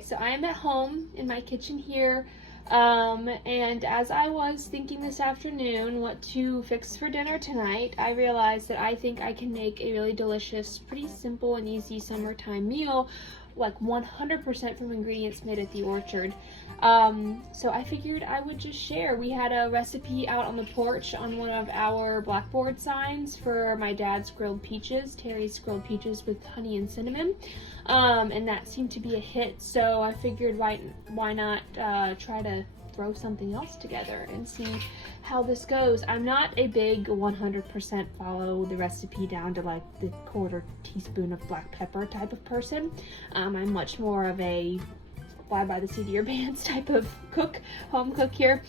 Okay, so I am at home in my kitchen here, and as I was thinking this afternoon what to fix for dinner tonight, I realized that I think I can make a really delicious, pretty simple and easy summertime meal, like 100% from ingredients made at the orchard. So I figured I would just share. We had a recipe out on the porch on one of our blackboard signs for my dad's grilled peaches, Terry's grilled peaches with honey and cinnamon, and that seemed to be a hit, so I figured why not try to throw something else together and see how this goes. I'm not a big 100% follow the recipe down to like the quarter teaspoon of black pepper type of person. I'm much more of a fly by the seat of your pants type of home cook here.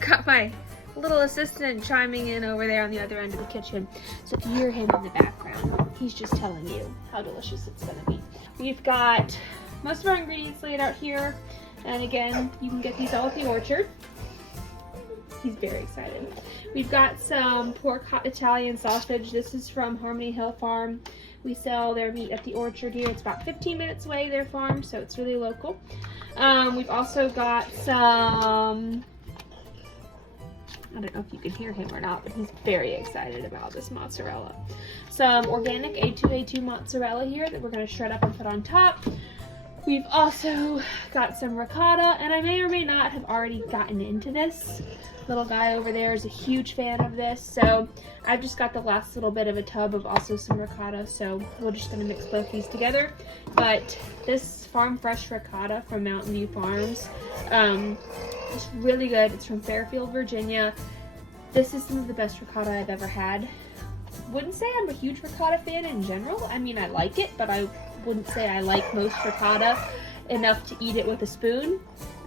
Got my little assistant chiming in over there on the other end of the kitchen, so if you hear him in the background, he's just telling you how delicious it's gonna be. We've got most of our ingredients laid out here, and again, you can get these all at the orchard. He's very excited. We've got some pork hot Italian sausage. This is from Harmony Hill Farm. We sell their meat at the orchard here. It's about 15 minutes away, their farm, so it's really local. We've also got some, I don't know if you can hear him or not, but he's very excited about this mozzarella. Some organic A2A2 mozzarella here that we're going to shred up and put on top. We've also got some ricotta, and I may or may not have already gotten into this. Little guy over there is a huge fan of this, so I've just got the last little bit of a tub of also some ricotta, so we're just going to mix both these together. But this farm fresh ricotta from Mountain View Farms, it's really good. It's from Fairfield, Virginia. This is some of the best ricotta I've ever had. Wouldn't say I'm a huge ricotta fan in general. I mean, I like it, but I wouldn't say I like most ricotta enough to eat it with a spoon.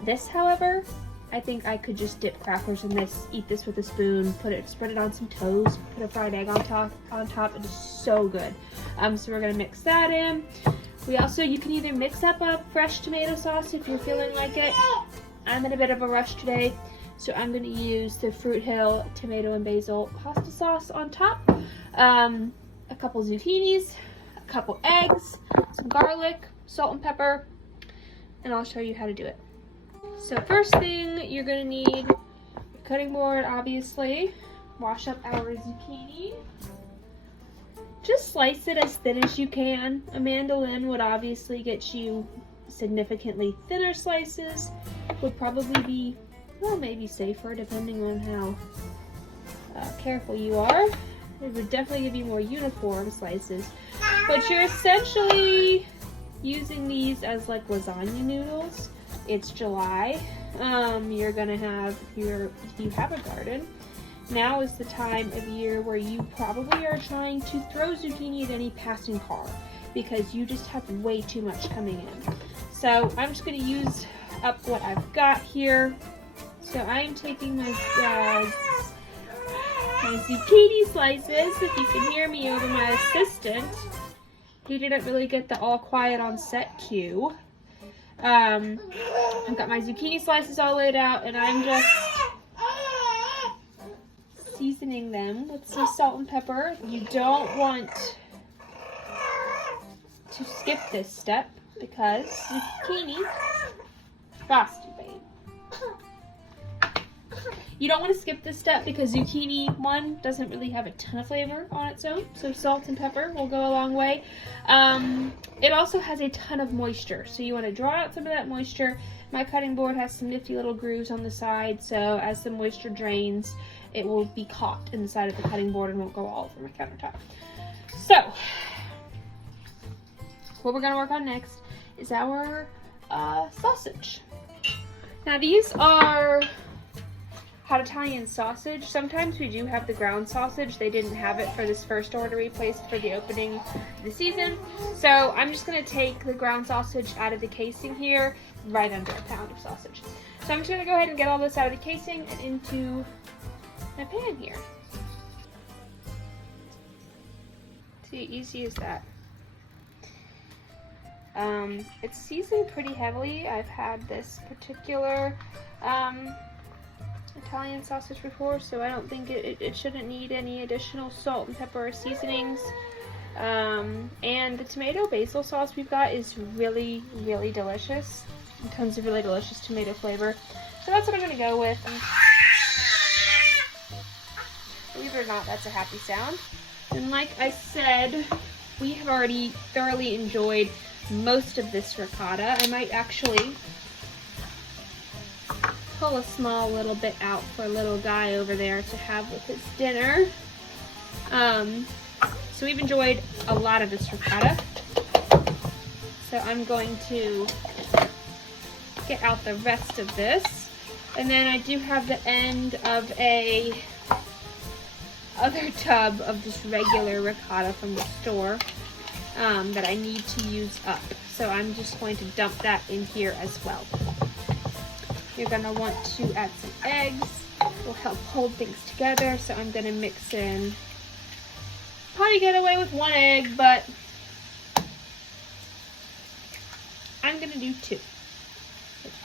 This, however, I think I could just dip crackers in this, eat this with a spoon, spread it on some toast, put a fried egg on top. It is so good. So we're gonna mix that in. You can either mix up a fresh tomato sauce if you're feeling like it. I'm in a bit of a rush today, so I'm gonna use the Fruit Hill tomato and basil pasta sauce on top. A couple zucchinis, a couple eggs, some garlic, salt and pepper, and I'll show you how to do it. So first thing, you're going to need your cutting board, obviously. Wash up our zucchini. Just slice it as thin as you can. A mandolin would obviously get you significantly thinner slices. Would probably be, well, maybe safer depending on how careful you are. It would definitely give you more uniform slices. But you're essentially using these as like lasagna noodles. It's July. You're gonna have if you have a garden, now is the time of year where you probably are trying to throw zucchini at any passing car because you just have way too much coming in. So I'm just gonna use up what I've got here. So I am taking my zucchini slices. If you can hear me over my assistant, he didn't really get the all quiet on set cue. I've got my zucchini slices all laid out, and I'm just seasoning them with some salt and pepper. You don't want to skip this step because zucchini, frosty babe. You don't want to skip this step because zucchini, one, doesn't really have a ton of flavor on its own, so salt and pepper will go a long way. It also has a ton of moisture, so you want to draw out some of that moisture. My cutting board has some nifty little grooves on the side, so as the moisture drains, it will be caught in the side of the cutting board and won't go all over my countertop. So, what we're going to work on next is our sausage. Now these are hot Italian sausage. Sometimes we do have the ground sausage. They didn't have it for this first order we placed for the opening of the season. So I'm just gonna take the ground sausage out of the casing here, right under a pound of sausage. So I'm just gonna go ahead and get all this out of the casing and into my pan here. See, easy as that. It's seasoned pretty heavily. I've had this particular Italian sausage before, so I don't think it shouldn't need any additional salt and pepper or seasonings. And the tomato basil sauce we've got is really, really delicious. Tons of really delicious tomato flavor. So that's what I'm going to go with. Believe it or not, that's a happy sound. And like I said, we have already thoroughly enjoyed most of this ricotta. I might actually pull a small little bit out for a little guy over there to have with his dinner. So we've enjoyed a lot of this ricotta. So I'm going to get out the rest of this. And then I do have the end of a other tub of just regular ricotta from the store that I need to use up. So I'm just going to dump that in here as well. You're gonna want to add some eggs. Will help hold things together. So I'm gonna mix in, probably get away with 1 egg, but I'm gonna do 2.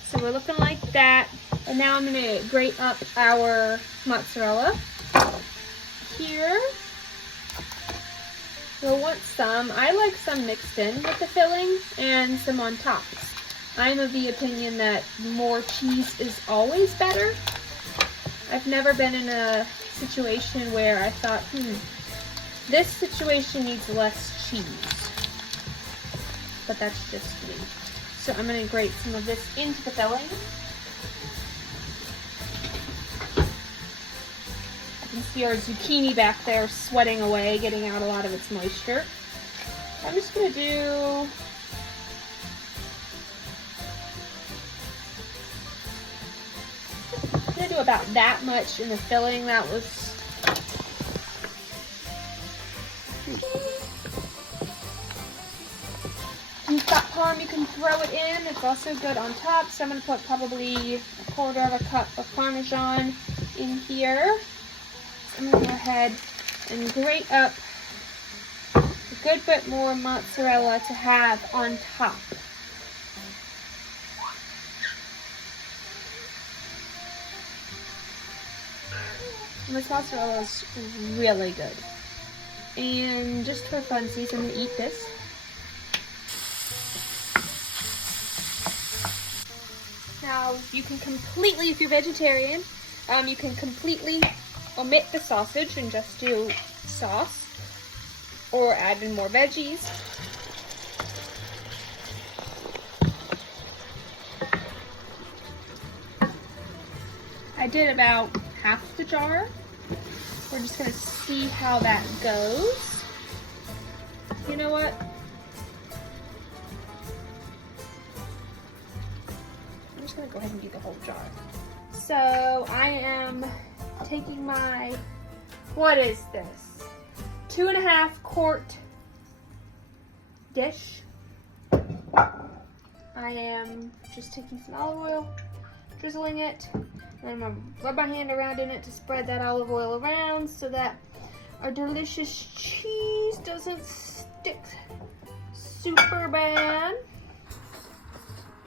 So we're looking like that. And now I'm gonna grate up our mozzarella. Here, we'll want some. I like some mixed in with the filling and some on top. I'm of the opinion that more cheese is always better. I've never been in a situation where I thought, this situation needs less cheese. But that's just me. So I'm going to grate some of this into the filling. You can see our zucchini back there sweating away, getting out a lot of its moisture. I'm just going to do about that much in the filling. That was if you've got parm, you can throw it in. It's also good on top. So I'm going to put probably 1/4 cup of Parmesan in here. I'm going to go ahead and grate up a good bit more mozzarella to have on top. And this mozzarella is really good. And just for funsies, I'm going to eat this. Now, you can completely, if you're vegetarian, you can completely omit the sausage and just do sauce, or add in more veggies. I did about half the jar. We're just going to see how that goes. You know what? I'm just going to go ahead and do the whole jar. So I am taking my, what is this? 2.5 quart dish. I am just taking some olive oil, drizzling it, and I'm going to rub my hand around in it to spread that olive oil around so that our delicious cheese doesn't stick super bad.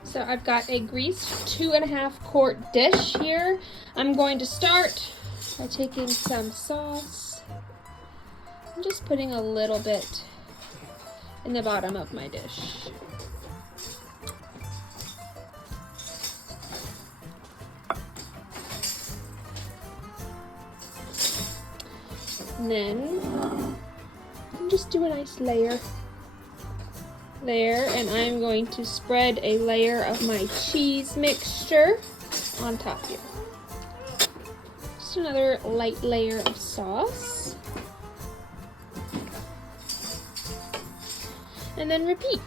So I've got a greased 2.5 quart dish here. I'm going to start by taking some sauce. I'm just putting a little bit in the bottom of my dish. And then just do a nice layer there, and I'm going to spread a layer of my cheese mixture on top here. Just another light layer of sauce. And then repeat.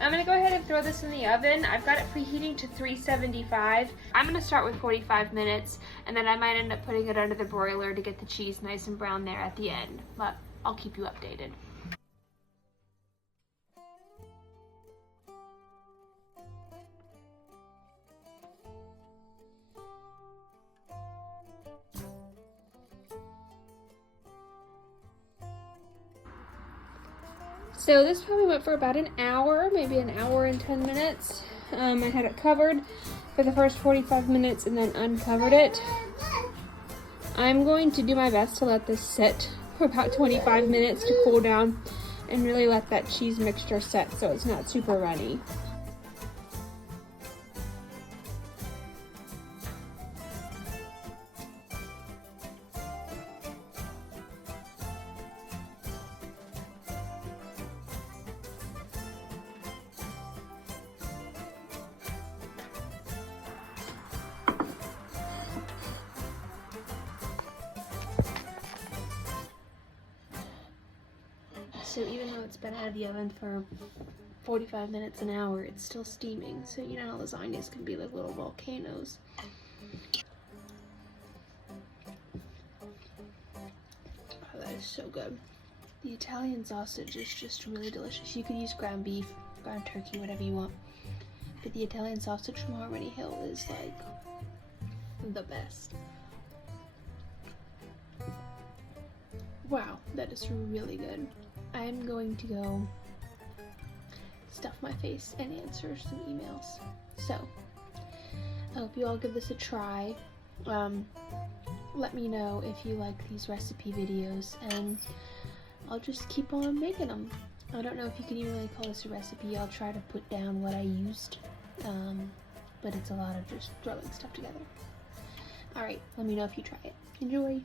I'm going to go ahead and throw this in the oven. I've got it preheating to 375. I'm going to start with 45 minutes, and then I might end up putting it under the broiler to get the cheese nice and brown there at the end, but I'll keep you updated. So this probably went for about an hour, maybe an hour and 10 minutes. I had it covered for the first 45 minutes and then uncovered it. I'm going to do my best to let this sit for about 25 minutes to cool down and really let that cheese mixture set so it's not super runny. So even though it's been out of the oven for 45 minutes, an hour, it's still steaming. So you know how lasagnas can be like little volcanoes. Oh, that is so good. The Italian sausage is just really delicious. You could use ground beef, ground turkey, whatever you want. But the Italian sausage from Harmony Hill is like the best. Wow, that is really good. I'm going to go stuff my face and answer some emails. So, I hope you all give this a try. Let me know if you like these recipe videos, and I'll just keep on making them. I don't know if you can even really call this a recipe. I'll try to put down what I used, but it's a lot of just throwing stuff together. Alright, let me know if you try it. Enjoy!